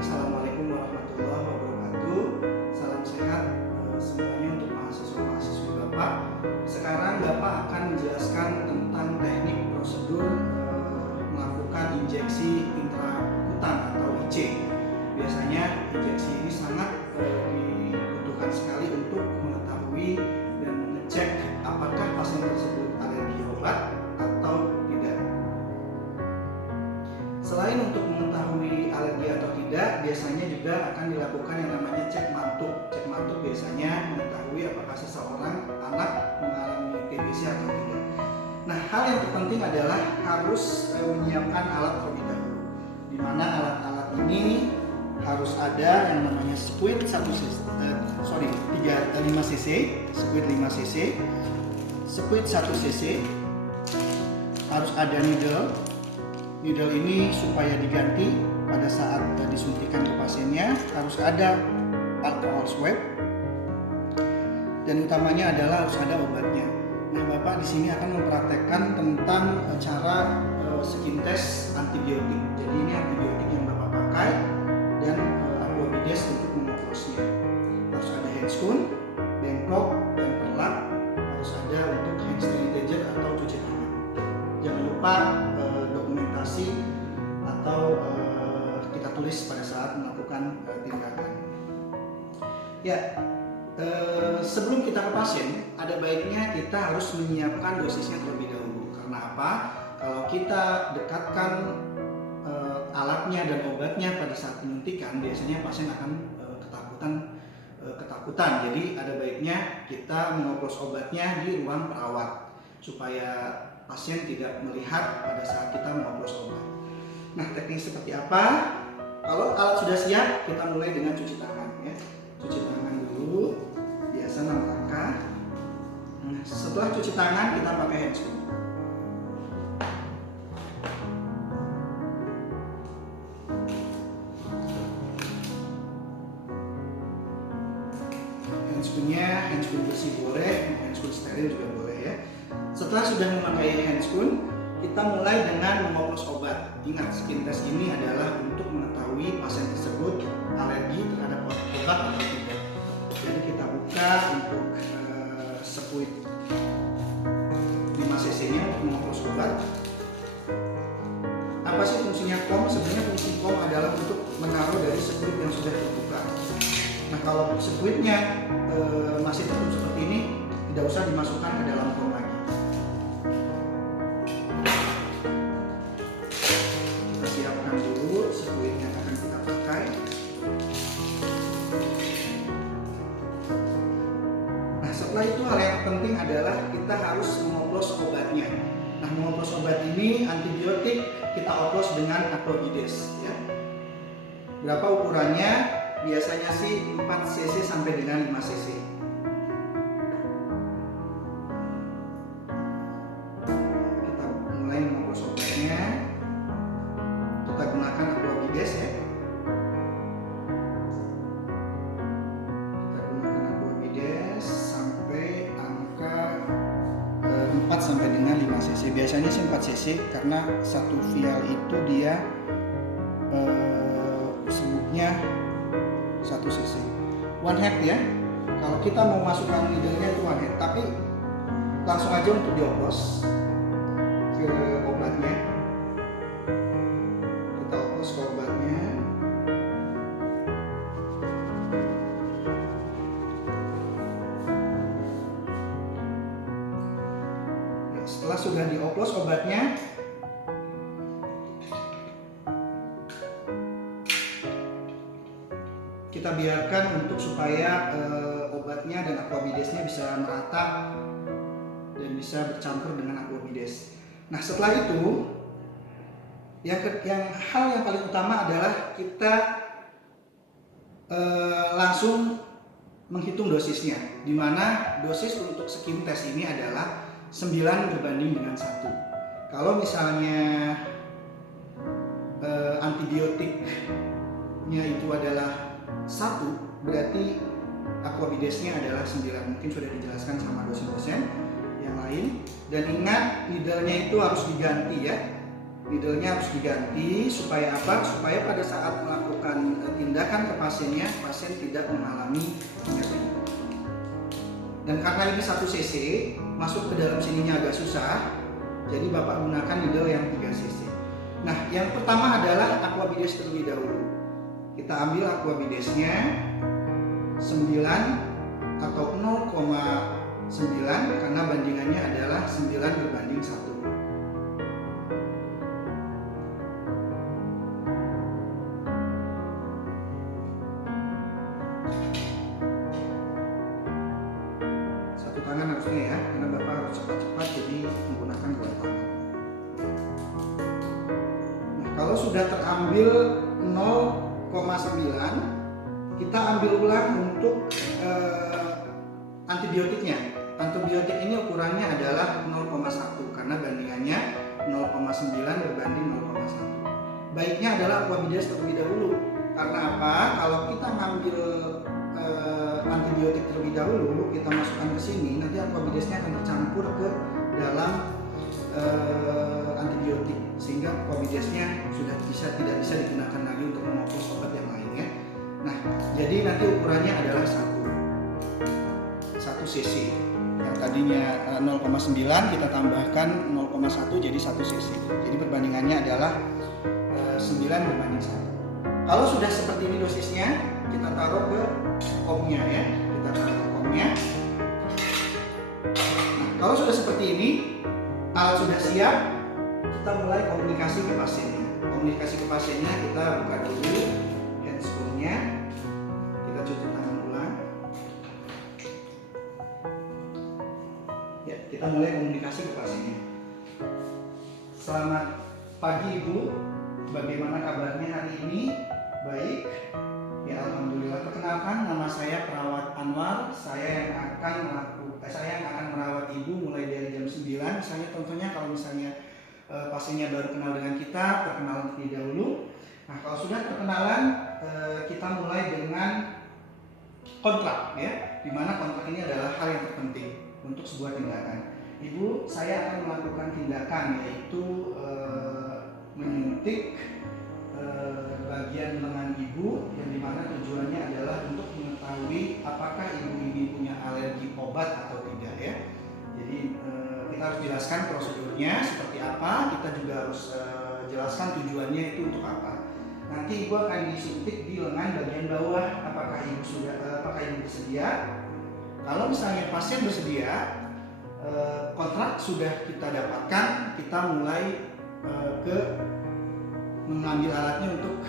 Assalamualaikum warahmatullahi wabarakatuh. Salam sehat semuanya untuk mahasiswa-mahasiswi Bapak. Sekarang Bapak akan menjelaskan tentang teknik prosedur melakukan injeksi intrakutan atau IC. Biasanya injeksi ini sangat dibutuhkan sekali untuk mengetahui dan mengecek apakah pasien tersebut alergi obat atau tidak. Selain untuk mengetahui alergi atau tidak, biasanya juga akan dilakukan yang namanya cek mantuk. Cek mantuk biasanya mengetahui apakah seseorang anak mengalami TBC atau tidak. Nah, hal yang terpenting adalah harus menyiapkan alat terlebih dahulu. Di mana alat-alat ini harus ada yang namanya squid 5 cc, squid 5 cc, squid 1 cc, harus ada needle. Needle ini supaya diganti pada saat disuntikan ke pasiennya, harus ada alcohol swab, dan utamanya adalah harus ada obatnya. Nah, Bapak di sini akan mempraktekkan tentang cara skin test antibiotik. Jadi ini antibiotik yang Bapak pakai dan aquabides untuk mengoperasinya. Harus ada handscoon, bengkok, dan perlak. Harus ada untuk hand sanitizer atau cuci tangan. Jangan lupa dokumentasi atau kita tulis pada saat melakukan tindakan. Ya, sebelum kita ke pasien, ada baiknya kita harus menyiapkan dosisnya terlebih dahulu. Karena apa? Kalau kita dekatkan alatnya dan obatnya pada saat penyuntikan, biasanya pasien akan ketakutan. Jadi ada baiknya kita mengoplos obatnya di ruang perawat supaya pasien tidak melihat pada saat kita mengoplos obat. Nah, teknik seperti apa? Kalau alat sudah siap, kita mulai dengan cuci tangan ya. Cuci tangan dulu, biasa 6 langkah. Nah, setelah cuci tangan kita pakai handscoon. Handscoonnya handscoon bersih boleh, handscoon steril juga boleh ya. Setelah sudah memakai handscoon, kita mulai dengan mengoplos obat. Ingat, skin test ini adalah untuk mengetahui pasien tersebut alergi terhadap obat atau tidak. Jadi kita buka untuk squid 5 cc nya untuk mengoplos obat. Apa sih fungsinya kom? Sebenarnya fungsi kom adalah untuk menaruh dari squid yang sudah terbuka. Nah, kalau squidnya masih tertutup seperti ini, tidak usah dimasukkan ke dalam kom lagi. Kita siapkan dulu squid yang akan kita pakai. Nah, setelah itu hal yang penting adalah kita harus mengoplos obatnya. Nah, mengoplos obat ini antibiotik kita oplos dengan aquabides ya. Berapa ukurannya? Biasanya sih 4 cc sampai dengan 5 cc. Kita mulai mengoplos obatnya. Kita gunakan aquabides ya. Kita gunakan aquabides sampai angka 4 sampai dengan 5 cc. Biasanya sih 4 cc karena satu vial itu dia sebutnya 1 cc. One head ya. Kalau kita mau masukkan needle-nya itu one head, tapi langsung aja untuk dioplos ke obatnya. Kita oplos ke obatnya. Nah, setelah sudah dioplos obatnya, kita biarkan untuk supaya obatnya dan aquabidesnya bisa merata dan bisa bercampur dengan aquabides. Nah, setelah itu hal yang paling utama adalah kita langsung menghitung dosisnya, di mana dosis untuk skin test ini adalah 9 berbanding dengan 1. Kalau misalnya antibiotiknya itu adalah 1, berarti aquabidesnya adalah 9. Mungkin sudah dijelaskan sama dosen-dosen yang lain. Dan ingat, needle-nya itu harus diganti ya. Needle-nya harus diganti supaya apa? Supaya pada saat melakukan tindakan ke pasiennya, pasien tidak mengalami nyeri. Dan karena ini 1 cc, masuk ke dalam sininya agak susah, jadi Bapak gunakan needle yang 3 cc. Nah, yang pertama adalah aquabides terlebih dahulu. Kita ambil aquabidesnya 9 atau 0,9 karena bandingannya adalah 9:1. Satu tangan harusnya ya, karena Bapak harus cepat-cepat jadi menggunakan 2 tangan. Nah, kalau sudah terambil 0,9, kita ambil ulang untuk antibiotiknya. Antibiotik ini ukurannya adalah 0,1 karena bandingannya 0,9/0,1. Baiknya adalah aquabides terlebih dahulu. Karena apa? Kalau kita ngambil antibiotik terlebih dahulu, kita masukkan ke sini, nanti aquabidesnya akan dicampur ke dalam antibiotik, sehingga aquabidesnya sudah tidak bisa digunakan lagi untuk memopos obat yang lainnya. Nah, jadi nanti ukurannya adalah 1 cc. Yang tadinya 0,9 kita tambahkan 0,1 jadi 1 cc. Jadi perbandingannya adalah 9:1. Kalau sudah seperti ini dosisnya, kita taruh ke komnya ya. Kita taruh ke komnya. Nah, kalau sudah seperti ini, alat sudah siap, kita mulai komunikasi ke pasiennya. Komunikasi ke pasiennya, kita buka dulu handscoon-nya, kita cuci tangan ulang. Ya, kita mulai komunikasi ke pasiennya. Selamat pagi Ibu, bagaimana kabarnya hari ini? Baik. Ya, alhamdulillah. Perkenalkan, nama saya Perawat Anwar. Saya yang akan merawat Ibu mulai dari jam 9. Misalnya contohnya kalau misalnya pasiennya baru kenal dengan kita, perkenalan terlebih dahulu. Nah, kalau sudah perkenalan, kita mulai dengan kontrak ya. Dimana kontrak ini adalah hal yang terpenting untuk sebuah tindakan. Ibu, saya akan melakukan tindakan yaitu menyuntik bagian lengan Ibu, yang dimana tujuannya adalah untuk mengetahui apakah Ibu ini punya alergi obat atau tidak ya. Jadi kita harus jelaskan prosedurnya seperti apa, kita juga harus jelaskan tujuannya itu untuk apa. Nanti Ibu akan disuntik di lengan bagian bawah. Apakah Ibu bersedia? Kalau misalnya pasien bersedia, kontrak sudah kita dapatkan, kita mulai ke mengambil alatnya untuk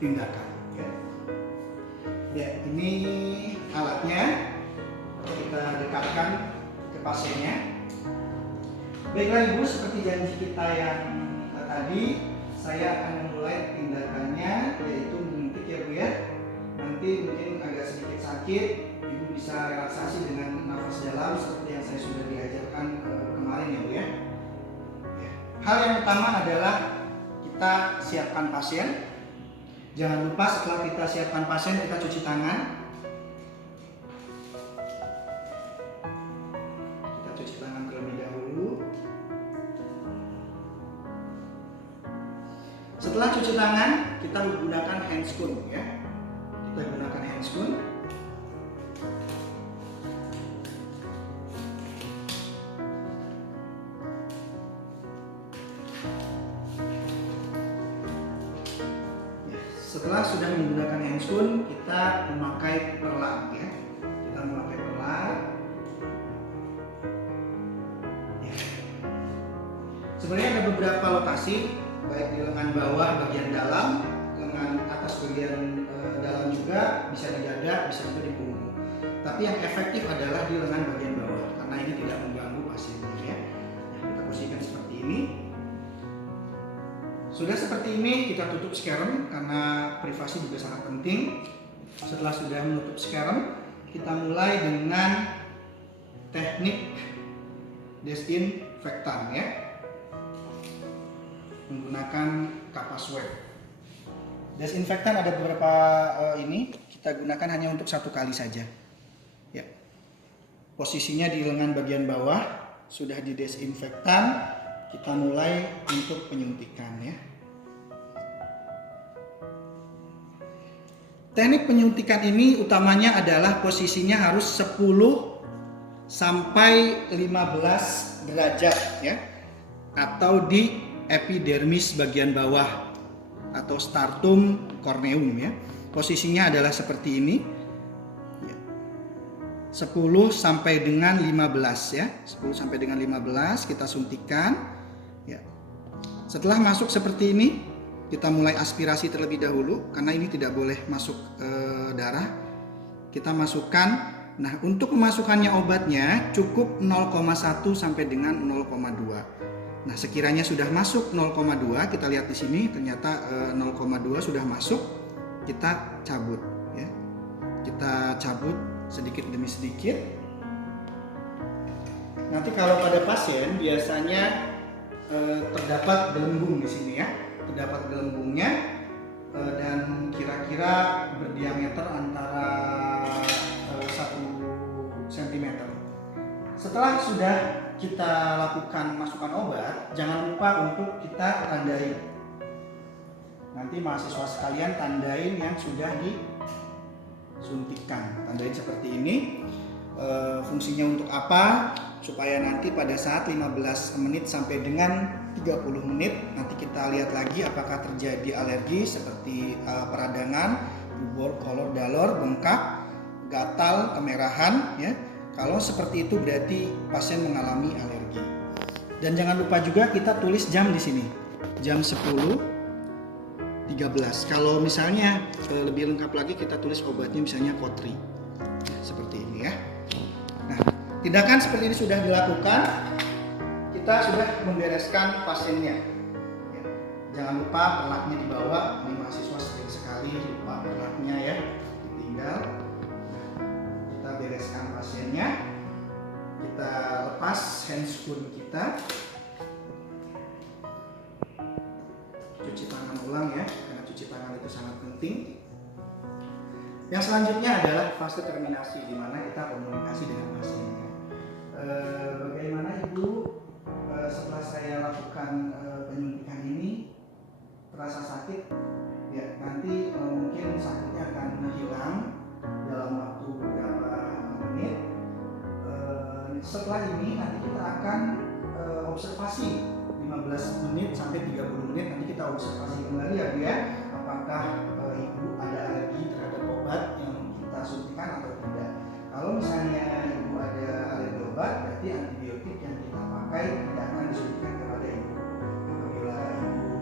tindakan. Ya, ini alatnya, kita dekatkan ke pasiennya. Baiklah Ibu, seperti janji kita yang tadi, saya akan memulai tindakannya yaitu menyuntik ya Bu ya. Nanti mungkin agak sedikit sakit, Ibu bisa relaksasi dengan nafas dalam seperti yang saya sudah diajarkan kemarin ya Bu ya. Hal yang utama adalah kita siapkan pasien. Jangan lupa setelah kita siapkan pasien, kita cuci tangan. Kita cuci tangan terlebih dahulu. Setelah cuci tangan, kita menggunakan handscoon ya. Kita gunakan handscoon. Setelah sudah menggunakan handscoon, kita memakai perlang ya. Kita memakai perlang. Ya. Sebenarnya ada beberapa lokasi, baik di lengan bawah bagian dalam, lengan atas bagian dalam juga, bisa di dada, bisa juga di punggung. Tapi yang efektif adalah di lengan bagian bawah karena ini tidak mengganggu pasiennya ya. Nah, kita posisikan seperti ini. Sudah seperti ini, kita tutup sekarang karena privasi juga sangat penting. Setelah sudah menutup sekarang, kita mulai dengan teknik desinfektan ya, menggunakan kapas web. Desinfektan ada beberapa ini, kita gunakan hanya untuk 1 kali saja. Ya. Posisinya di lengan bagian bawah sudah didesinfektan. kita mulai untuk penyuntikan ya. Teknik penyuntikan ini utamanya adalah posisinya harus 10 sampai 15 derajat ya, atau di epidermis bagian bawah atau stratum corneum ya. Posisinya adalah seperti ini. 10 sampai dengan 15 ya. 10 sampai dengan 15 kita suntikan ya. Setelah masuk seperti ini, kita mulai aspirasi terlebih dahulu karena ini tidak boleh masuk darah. Kita masukkan. Nah, untuk memasukkannya obatnya cukup 0,1 sampai dengan 0,2. Nah, sekiranya sudah masuk 0,2, kita lihat di sini ternyata 0,2 sudah masuk, kita cabut ya. Kita cabut sedikit demi sedikit. Nanti kalau pada pasien biasanya terdapat gelembung di sini ya. Terdapat gelembungnya dan kira-kira berdiameter antara 1 cm. Setelah sudah kita lakukan masukan obat, jangan lupa untuk kita tandai. Nanti mahasiswa sekalian tandain yang sudah disuntikan. Tandain seperti ini. Fungsinya untuk apa? Supaya nanti pada saat 15 menit sampai dengan 30 menit nanti kita lihat lagi apakah terjadi alergi seperti peradangan, rubor, kolor, dalor, bengkak, gatal, kemerahan ya. Kalau seperti itu berarti pasien mengalami alergi. Dan jangan lupa juga kita tulis jam di sini. Jam 10.13. Kalau misalnya lebih lengkap lagi kita tulis obatnya misalnya Kotri. Seperti ini ya. Nah, tindakan seperti ini sudah dilakukan, kita sudah membereskan pasiennya. Ya. Jangan lupa perlaknya dibawa. Ini mahasiswa sering sekali lupa perlaknya ya, ditinggal. Kita bereskan pasiennya. Kita lepas handscoon kita. Cuci tangan ulang ya, karena cuci tangan itu sangat penting. Yang selanjutnya adalah fase terminasi, di mana kita komunikasi dengan pasiennya. Bagaimana Ibu setelah saya lakukan penyuntikan ini terasa sakit? Ya, nanti mungkin sakitnya akan hilang dalam waktu beberapa menit. Setelah ini nanti kita akan observasi 15 menit sampai 30 menit. Nanti kita observasi kembali ya Bu ya, apakah Ibu ada alergi terhadap obat yang kita suntikan atau tidak. Kalau misalnya Ibu ada alergi obat, berarti antibiotik yang kita pakai tidak akan disuntikan kepada Ibu. Apabila Ibu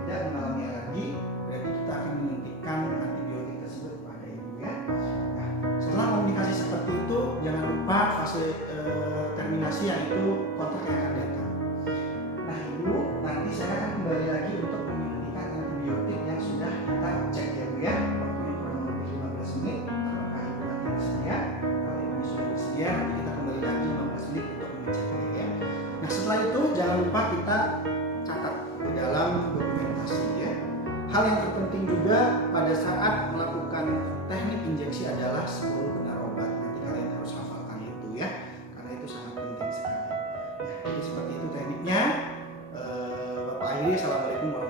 tidak mengalami alergi, berarti kita akan menyuntikkan antibiotik tersebut kepada Ibu ya. Nah, setelah komunikasi seperti itu, jangan lupa fase terminasi yang itu kontrak yang akan datang. Nah Ibu, nanti saya akan kembali lagi untuk menyuntikkan antibiotik yang sudah kita cek ya Bu ya. Waktunya kurang lebih 15 menit. Apakah Ibu nanti bersedia? Kalau Ibu sudah bersedia, nanti kita kembali lagi 15 menit untuk mengeceknya ya. Nah setelah itu jangan lupa kita catat di dalam dokumentasi ya. Hal yang terpenting juga pada saat melakukan teknik injeksi adalah 10 benar obat. Nanti kalian harus hafalkan itu ya, karena itu sangat penting sekali. Nah, jadi seperti itu tekniknya. Bapak Airi, assalamualaikum warahmatullahi wabarakatuh.